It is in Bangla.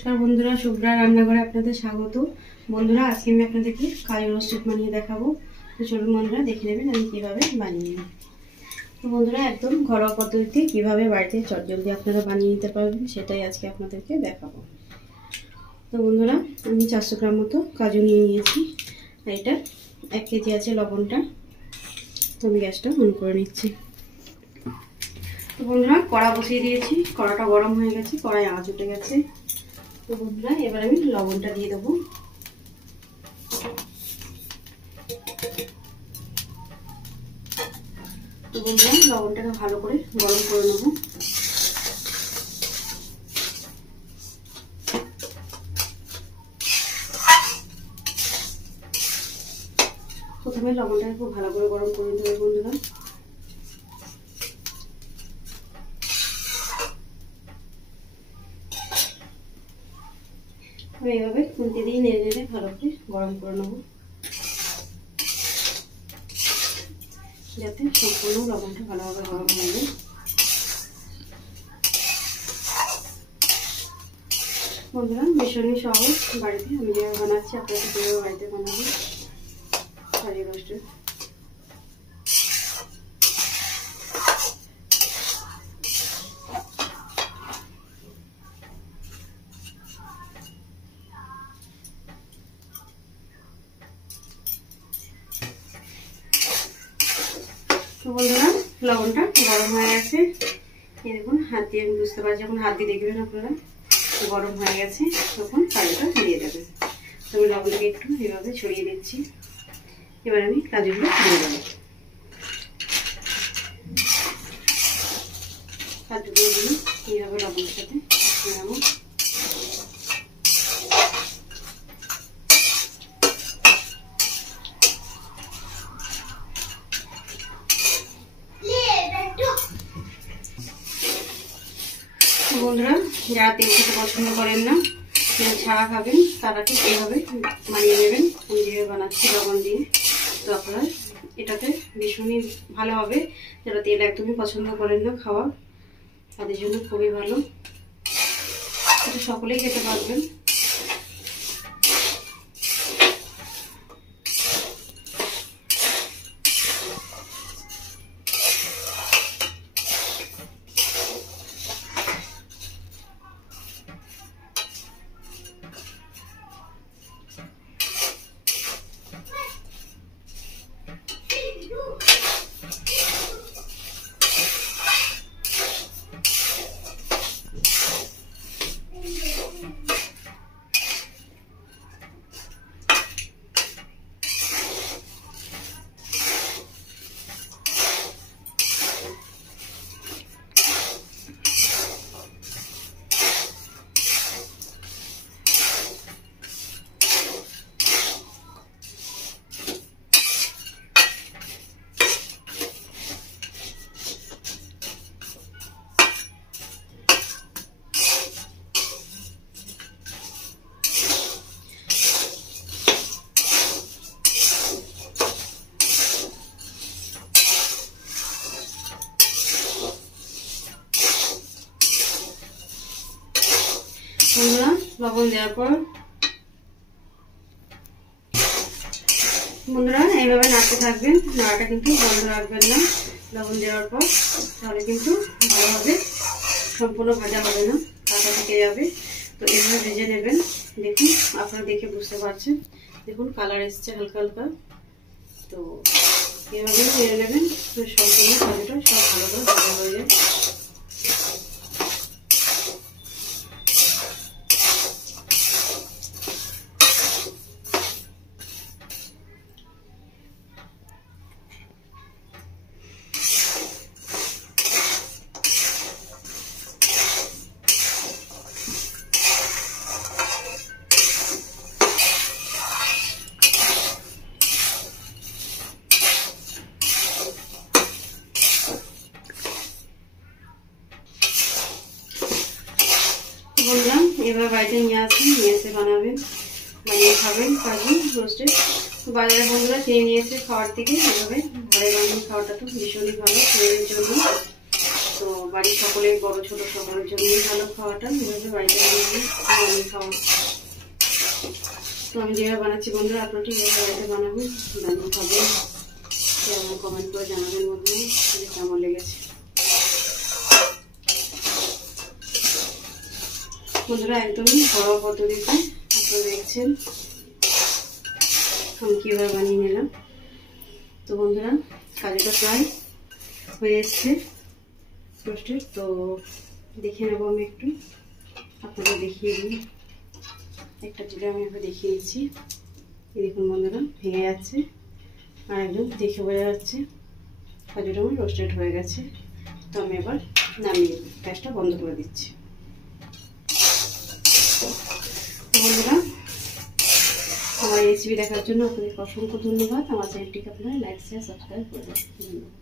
নমস্কার বন্ধুরা, শুভ্রা রান্নাঘরে আপনাদের স্বাগত। বন্ধুরা, আজকে আমি আপনাদেরকে কাজু রোস্টেড বানিয়ে দেখাবো। তো চলুন বন্ধুরা, দেখে নেবেন আমি কিভাবে বানিয়ে নিই। তো বন্ধুরা, একদম ঘরোয়া পদ্ধতিতে কিভাবে বাড়িতে চটজলদি আপনারা বানিয়ে নিতে পারবেন সেটাই আজকে আপনাদেরকে দেখাবো। তো বন্ধুরা, আমি 400 গ্রাম মতো কাজু নিয়ে নিয়েছি। এটা 1 কেজি আছে লবণটা। তো আমি গ্যাসটা অন করে নিচ্ছি। তো বন্ধুরা, কড়া বসিয়ে দিয়েছি, কড়াটা গরম হয়ে গেছে, কড়াই আঁচ উঠে গেছে। তো বন্ধুরা, এবার আমি লবণটা দিয়ে দেবো। তো বন্ধুরা, লবণটাকে ভালো করে গরম করে নেব। প্রথমে লবণটাকে খুব ভালো করে গরম করে নিতে হবে বন্ধুরা। আমি এইভাবে খুন্তি দিয়ে নেড়ে নেড়ে ভালো করে গরম করে নেব, যাতে সম্পূর্ণ লবণটা ভালোভাবে গরম হয়ে যায়। বন্ধুরা, ভীষণই সহজ, বাড়িতে আমি যেভাবে বানাচ্ছি আপনারা যেভাবে বাড়িতে বানাবেন কাজু রোস্টেড। তো বন্ধুরা, লবণটা গরম হয়ে গেছে। এই দেখুন, হাত দিয়ে আমি বুঝতে পারছি, যখন হাত দিয়ে দেখবেন আপনারা গরম হয়ে গেছে তখন কাজুটা দিয়ে দেবেন। তো আমি লবণটাকে একটু এইভাবে ছড়িয়ে দিচ্ছি। এবার আমি কাজুগুলো দিয়ে দেবো। কাজুগুলো দিয়ে এইভাবে লবণের সাথে নেবো। বন্ধুরা, যারা তেল খেতে পছন্দ করেন না, তেল ছাড়া খাবেন, তারা ঠিক এইভাবে বানিয়ে নেবেন। আমি যেভাবে বানাচ্ছি লবণ দিয়ে, তো আপনারা এটাতে ভীষণই ভালো হবে। যারা তেল একদমই পছন্দ করেন না খাওয়া, তাদের জন্য খুবই ভালো। এটা সকলেই খেতে পারবেন। বন্ধুরা, লবণ দেওয়ার পর বন্ধুরা এইভাবে নাড়তে থাকবেন, নাড়াটা কিন্তু বন্ধ রাখবেন না। লবণ দেওয়ার পর তাহলে কিন্তু ভালোভাবে সম্পূর্ণ ভাজা হবে না, কাঁচা থেকে যাবে। তো এইভাবে ভেজে নেবেন। দেখুন, আপনারা দেখে বুঝতে পারছেন, দেখুন কালার এসছে হালকা হালকা। তো এইভাবে নেড়ে নেবেন, সম্পূর্ণ কাজুটা সব ভালো করে ভাজা হয়ে যায়। বন্ধুরা, এবার বাড়িতে নিয়ে আসুন, নিয়ে এসে বানাবেন, বানিয়ে খাবেন কাজু রোস্টেড। বাজারে বন্ধুরা কিনে নিয়ে এসে খাওয়ার থেকে এভাবে ঘরে বানিয়ে খাওয়াটা তো ভীষণই ভালো শরীরের জন্য। তো বাড়ির সকলেই বড় ছোট সকলের জন্যই ভালো খাওয়াটা, এভাবে বাড়িতে বানিয়ে খাওয়া। তো আমি যেভাবে বানাচ্ছি বন্ধুরা আপনারা ঠিক এভাবে বাড়িতে বানাবেন, বানিয়ে খাবেন। কেমন কমেন্ট করে জানাবেন বন্ধুরা যে কেমন লেগেছে। বন্ধুরা একদমই ঘরোয়া পদ্ধতিতে আপনারা দেখছেন আমি কীভাবে বানিয়ে নিলাম। তো বন্ধুরা কাজুটা প্রায় হয়ে এসছে রোস্টেড। তো দেখে নেবো আমি একটু, আপনাদের দেখিয়ে দিই। একটা তুলে আমি এবার দেখিয়ে দিচ্ছি। এই দেখুন বন্ধুরা ভেঙে যাচ্ছে, আর একদম দেখে বোঝা যাচ্ছে কাজুটা আমার রোস্টেড হয়ে গেছে। তো আমি এবার নামিয়ে গ্যাসটা বন্ধ করে দিচ্ছি। বন্ধুরা আমার রেসিপি দেখার জন্য আপনাদের অসংখ্য ধন্যবাদ। আমার চ্যানেলটিকে আপনারা লাইক শেয়ার সাবস্ক্রাইব করে দেবেন।